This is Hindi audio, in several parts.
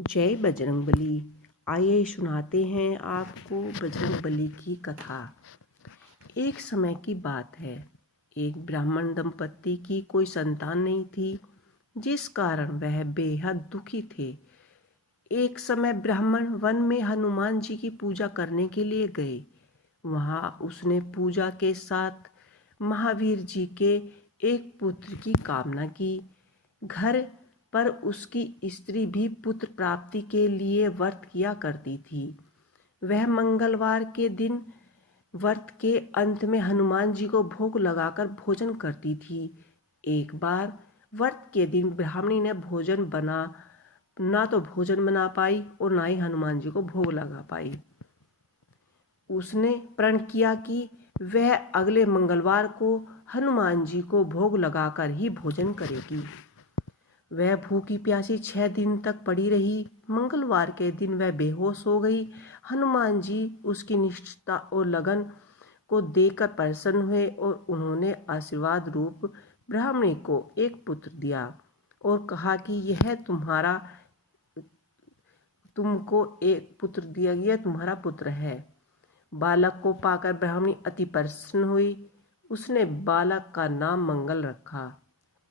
जय बजरंगबली। आइए सुनाते हैं आपको बजरंगबली की कथा। एक समय की बात है, एक ब्राह्मण दंपत्ति की कोई संतान नहीं थी, जिस कारण वह बेहद दुखी थे। एक समय ब्राह्मण वन में हनुमान जी की पूजा करने के लिए गए। वहां उसने पूजा के साथ महावीर जी के एक पुत्र की कामना की। घर पर उसकी स्त्री भी पुत्र प्राप्ति के लिए व्रत किया करती थी। वह मंगलवार के दिन व्रत के अंत में हनुमान जी को भोग लगाकर भोजन करती थी। एक बार व्रत के दिन ब्राह्मणी ने ना तो भोजन बना पाई और ना ही हनुमान जी को भोग लगा पाई। उसने प्रण किया कि वह अगले मंगलवार को हनुमान जी को भोग लगाकर ही भोजन करेगी। वह भूखी प्यासी 6 दिन तक पड़ी रही। मंगलवार के दिन वह बेहोश हो गई। हनुमान जी उसकी निष्ठा और लगन को देखकर प्रसन्न हुए और उन्होंने आशीर्वाद रूप ब्राह्मणी को एक पुत्र दिया और कहा कि तुमको एक पुत्र दिया गया, तुम्हारा पुत्र है। बालक को पाकर ब्राह्मणी अति प्रसन्न हुई। उसने बालक का नाम मंगल रखा।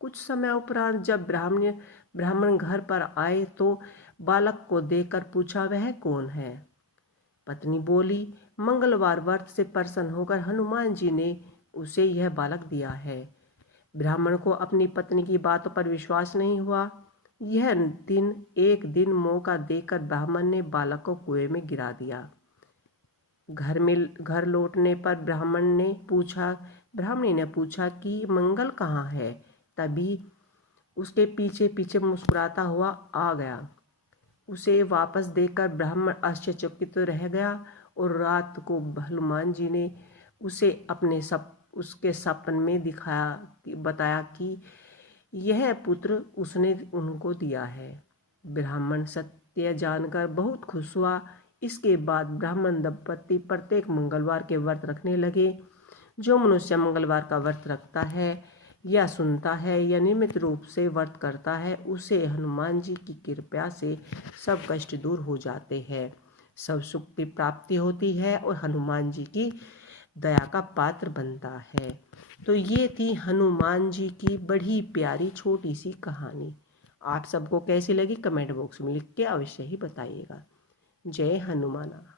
कुछ समय उपरांत जब ब्राह्मण घर पर आए तो बालक को देखकर पूछा, वह कौन है? पत्नी बोली, मंगलवार व्रत से प्रसन्न होकर हनुमान जी ने उसे यह बालक दिया है। ब्राह्मण को अपनी पत्नी की बातों पर विश्वास नहीं हुआ। एक दिन मौका देखकर ब्राह्मण ने बालक को कुएं में गिरा दिया। घर लौटने पर ब्राह्मणी ने पूछा कि मंगल कहाँ है? तभी उसके पीछे पीछे मुस्कुराता हुआ आ गया। उसे वापस देखकर ब्राह्मण आश्चर्यचकित रह गया और रात को हनुमान जी ने उसे उसके सपन में बताया कि यह पुत्र उसने उनको दिया है। ब्राह्मण सत्य जानकर बहुत खुश हुआ। इसके बाद ब्राह्मण दंपत्ति प्रत्येक मंगलवार के व्रत रखने लगे। जो मनुष्य मंगलवार का व्रत रखता है या सुनता है या नियमित रूप से व्रत करता है, उसे हनुमान जी की कृपा से सब कष्ट दूर हो जाते हैं, सब सुख की प्राप्ति होती है और हनुमान जी की दया का पात्र बनता है। तो ये थी हनुमान जी की बड़ी प्यारी छोटी सी कहानी। आप सबको कैसी लगी कमेंट बॉक्स में लिख के अवश्य ही बताइएगा। जय हनुमाना।